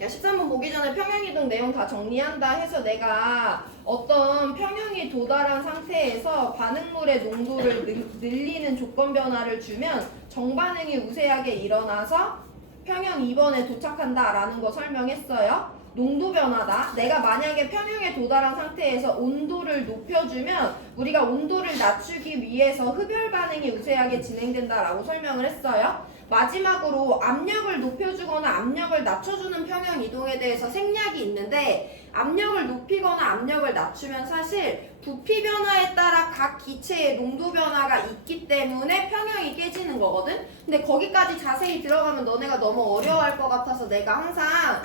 야, 13번 보기 전에 평형이동 내용 다 정리한다 해서 내가 어떤 평형이 도달한 상태에서 반응물의 농도를 늘리는 조건 변화를 주면 정반응이 우세하게 일어나서 평형 2번에 도착한다 라는 거 설명했어요. 농도 변화다. 내가 만약에 평형에 도달한 상태에서 온도를 높여주면 우리가 온도를 낮추기 위해서 흡열 반응이 우세하게 진행된다 라고 설명을 했어요. 마지막으로 압력을 높여주거나 압력을 낮춰주는 평형 이동에 대해서 생략이 있는데, 압력을 높이거나 압력을 낮추면 사실 부피 변화에 따라 각 기체의 농도 변화가 있기 때문에 평형이 깨지는 거거든. 근데 거기까지 자세히 들어가면 너네가 너무 어려워할 것 같아서 내가 항상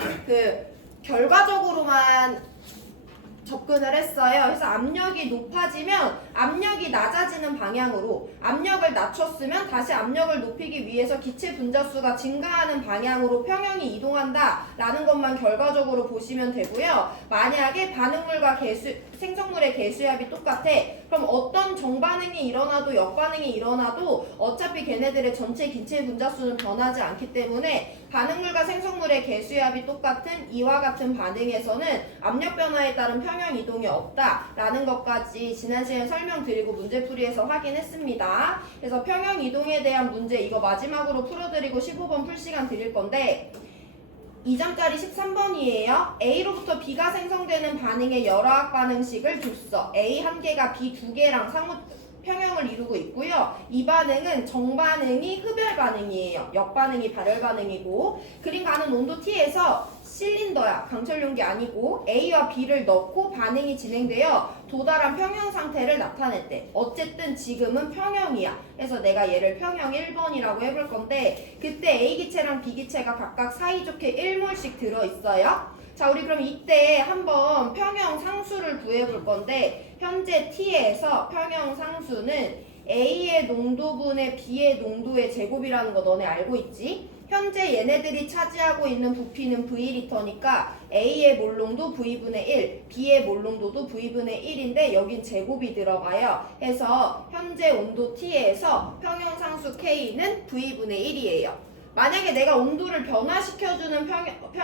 결과적으로만 접근을 했어요. 그래서 압력이 높아지면 압력이 낮아지는 방향으로, 압력을 낮췄으면 다시 압력을 높이기 위해서 기체 분자수가 증가하는 방향으로 평형이 이동한다 라는 것만 결과적으로 보시면 되고요. 만약에 반응물과 생성물의 개수압이 똑같아. 그럼 어떤 정반응이 일어나도 역반응이 일어나도 어차피 걔네들의 전체 기체 분자수는 변하지 않기 때문에 반응물과 생성물의 개수압이 똑같은 이와 같은 반응에서는 압력 변화에 따른 평형 이동이 없다라는 것까지 지난 시간에 설명드리고 문제풀이에서 확인했습니다. 그래서 평형 이동에 대한 문제 이거 마지막으로 풀어드리고 15번 풀 시간 드릴 건데 2점짜리 13번이에요. A로부터 B가 생성되는 반응의 열화학 반응식을 줬어. A 한 개가 B 두 개랑 상호 평형을 이루고 있고요. 이 반응은 정반응이 흡열 반응이에요. 역반응이 발열 반응이고, 그림 가는 온도 T에서 실린더야, 강철 용기 아니고 A와 B를 넣고 반응이 진행되어 도달한 평형 상태를 나타냈대. 어쨌든 지금은 평형이야. 그래서 내가 얘를 평형 1번이라고 해볼 건데, 그때 A 기체랑 B 기체가 각각 사이좋게 1몰씩 들어있어요. 자, 우리 그럼 이때 한번 평형 상수를 구해볼 건데, 현재 T에서 평형 상수는 A의 농도분의 B의 농도의 제곱이라는 거 너네 알고 있지? 현재 얘네들이 차지하고 있는 부피는 V리터니까 A의 몰농도 V분의 1, B의 몰농도도 V분의 1인데 여긴 제곱이 들어가요. 해서 현재 온도 T에서 평형 상수 K는 V분의 1이에요. 만약에 내가 온도를 변화시켜주는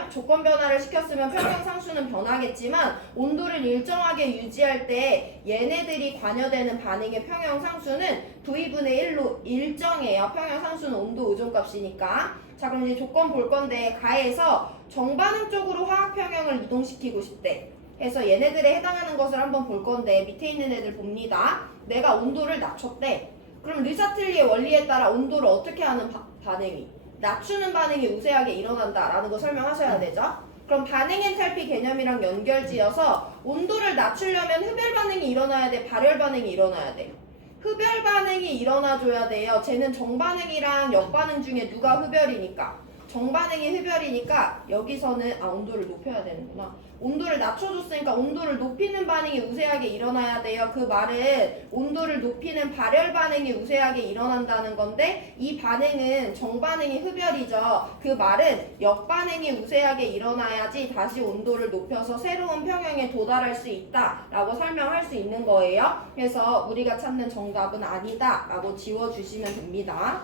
조건 변화를 시켰으면 평형 상수는 변하겠지만 온도를 일정하게 유지할 때 얘네들이 관여되는 반응의 평형 상수는 V분의 1로 일정해요. 평형 상수는 온도 의존값이니까. 자, 그럼 이제 조건 볼 건데 가에서 정반응 쪽으로 화학 평형을 이동시키고 싶대. 그래서 얘네들에 해당하는 것을 한번 볼 건데 밑에 있는 애들 봅니다. 내가 온도를 낮췄대. 그럼 르사틀리의 원리에 따라 온도를 어떻게 하는 반응이? 낮추는 반응이 우세하게 일어난다라는 거 설명하셔야 되죠. 그럼 반응 엔탈피 개념이랑 연결지어서 온도를 낮추려면 흡열 반응이 일어나야 돼, 발열 반응이 일어나야 돼. 흡열 반응이 일어나줘야 돼요. 쟤는 정반응이랑 역반응 중에 누가 흡열이니까? 정반응이 흡열이니까 여기서는 온도를 높여야 되는구나. 온도를 낮춰줬으니까 온도를 높이는 반응이 우세하게 일어나야 돼요. 그 말은 온도를 높이는 발열 반응이 우세하게 일어난다는 건데 이 반응은 정반응이 흡열이죠. 그 말은 역반응이 우세하게 일어나야지 다시 온도를 높여서 새로운 평형에 도달할 수 있다라고 설명할 수 있는 거예요. 그래서 우리가 찾는 정답은 아니다라고 지워주시면 됩니다.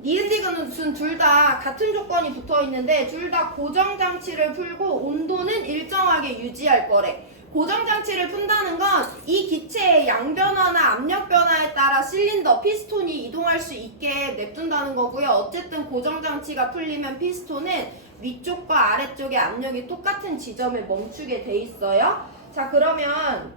니은디귿은 둘 다 같은 조건이 붙어 있는데 둘 다 고정장치를 풀고 온도는 일정하게 유지할 거래. 고정장치를 푼다는 건 이 기체의 양변화나 압력변화에 따라 실린더, 피스톤이 이동할 수 있게 냅둔다는 거고요. 어쨌든 고정장치가 풀리면 피스톤은 위쪽과 아래쪽의 압력이 똑같은 지점에 멈추게 돼 있어요. 자, 그러면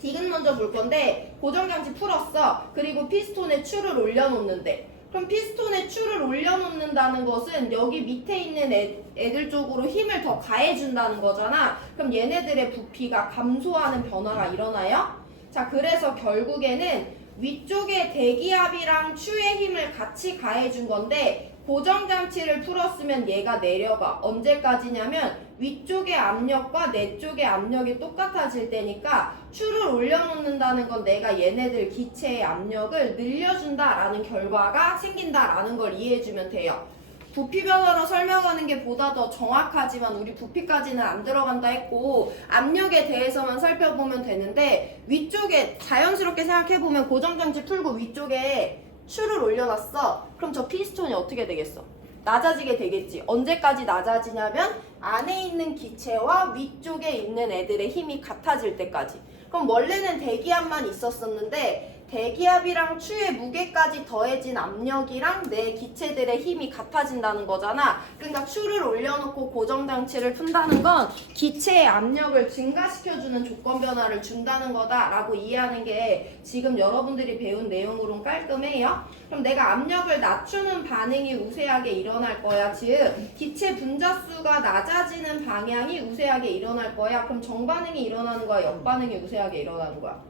디귿 먼저 볼 건데 고정장치 풀었어. 그리고 피스톤에 추를 올려놓는데 그럼 피스톤에 추를 올려놓는다는 것은 여기 밑에 있는 애들 쪽으로 힘을 더 가해준다는 거잖아. 그럼 얘네들의 부피가 감소하는 변화가 일어나요? 자, 그래서 결국에는 위쪽에 대기압이랑 추의 힘을 같이 가해준 건데 고정장치를 풀었으면 얘가 내려가. 언제까지냐면 위쪽의 압력과 내 쪽의 압력이 똑같아질 때니까 추를 올려놓는다는 건 내가 얘네들 기체의 압력을 늘려준다라는 결과가 생긴다라는 걸 이해해주면 돼요. 부피 변화로 설명하는 게 보다 더 정확하지만 우리 부피까지는 안 들어간다 했고 압력에 대해서만 살펴보면 되는데 위쪽에 자연스럽게 생각해보면 고정장치 풀고 위쪽에 추를 올려놨어. 그럼 저 피스톤이 어떻게 되겠어? 낮아지게 되겠지. 언제까지 낮아지냐면 안에 있는 기체와 위쪽에 있는 애들의 힘이 같아질 때까지. 그럼 원래는 대기압만 있었었는데 대기압이랑 추의 무게까지 더해진 압력이랑 내 기체들의 힘이 같아진다는 거잖아. 그러니까 추를 올려놓고 고정장치를 푼다는 건 기체의 압력을 증가시켜주는 조건 변화를 준다는 거다라고 이해하는 게 지금 여러분들이 배운 내용으로는 깔끔해요. 그럼 내가 압력을 낮추는 반응이 우세하게 일어날 거야. 즉 기체 분자수가 낮아지는 방향이 우세하게 일어날 거야. 그럼 정반응이 일어나는 거야? 역반응이 우세하게 일어나는 거야?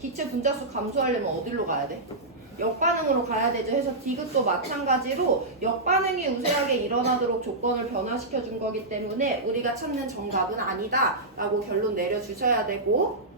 기체 분자수 감소하려면 어디로 가야 돼? 역반응으로 가야 되죠. 해서 디귿도 마찬가지로 역반응이 우세하게 일어나도록 조건을 변화시켜 준 거기 때문에 우리가 찾는 정답은 아니다 라고 결론 내려주셔야 되고,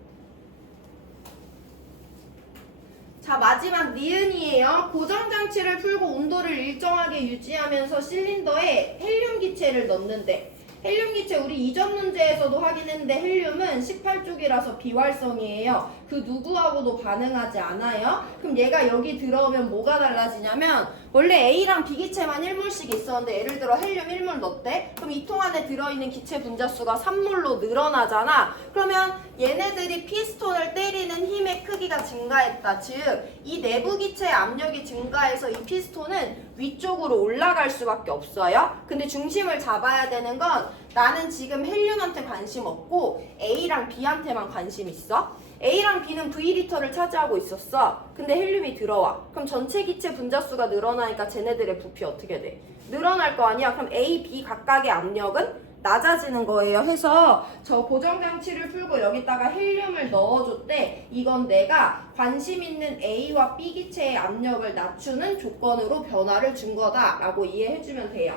자 마지막 니은이에요. 고정장치를 풀고 온도를 일정하게 유지하면서 실린더에 헬륨 기체를 넣는데, 헬륨 기체 우리 이전 문제에서도 확인했는데 헬륨은 18쪽이라서 비활성이에요. 그 누구하고도 반응하지 않아요. 그럼 얘가 여기 들어오면 뭐가 달라지냐면 원래 A랑 B 기체만 1몰씩 있었는데 예를 들어 헬륨 1몰 넣었대. 그럼 이 통 안에 들어있는 기체 분자수가 3몰로 늘어나잖아. 그러면 얘네들이 피스톤을 때리는 힘의 크기가 증가했다. 즉 이 내부 기체의 압력이 증가해서 이 피스톤은 위쪽으로 올라갈 수밖에 없어요. 근데 중심을 잡아야 되는 건 나는 지금 헬륨한테 관심 없고 A랑 B한테만 관심 있어. A랑 B는 V리터를 차지하고 있었어. 근데 헬륨이 들어와. 그럼 전체 기체 분자수가 늘어나니까 쟤네들의 부피 어떻게 돼? 늘어날 거 아니야. 그럼 A, B 각각의 압력은 낮아지는 거예요. 해서 저 고정장치를 풀고 여기다가 헬륨을 넣어줬대. 이건 내가 관심 있는 A와 B 기체의 압력을 낮추는 조건으로 변화를 준 거다라고 이해해주면 돼요.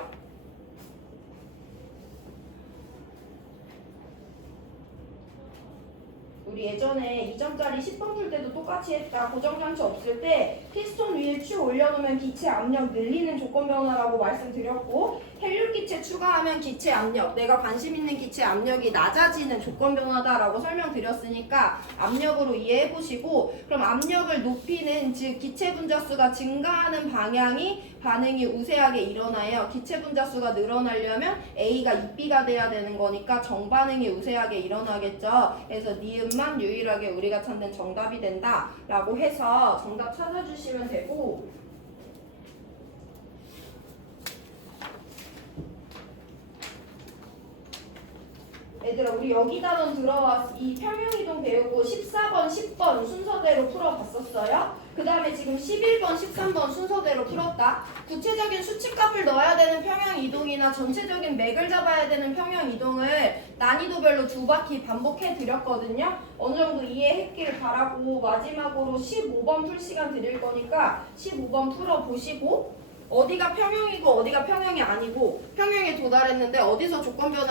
우리 예전에 2점짜리 10번 풀 때도 똑같이 했다. 고정장치 없을 때 피스톤 위에 추 올려놓으면 기체 압력 늘리는 조건 변화라고 말씀드렸고, 헬륨 기체 추가하면 기체 압력, 내가 관심 있는 기체 압력이 낮아지는 조건 변화다라고 설명드렸으니까 압력으로 이해해보시고, 그럼 압력을 높이는 즉 기체 분자수가 증가하는 방향이 반응이 우세하게 일어나요. 기체 분자수가 늘어나려면 A가 2B가 돼야 되는 거니까 정반응이 우세하게 일어나겠죠. 그래서 니은만 유일하게 우리가 찾는 정답이 된다 라고 해서 정답 찾아주시면 되고, 얘들아 우리 여기다는 들어와 이 평형이동 배우고 14번, 10번 순서대로 풀어봤었어요. 그 다음에 지금 11번, 13번 순서대로 풀었다. 구체적인 수치값을 넣어야 되는 평형이동이나 전체적인 맥을 잡아야 되는 평형이동을 난이도별로 2바퀴 반복해 드렸거든요. 어느 정도 이해했길 바라고 마지막으로 15번 풀 시간 드릴 거니까 15번 풀어보시고, 어디가 평형이고 어디가 평형이 아니고 평형에 도달했는데 어디서 조건 변화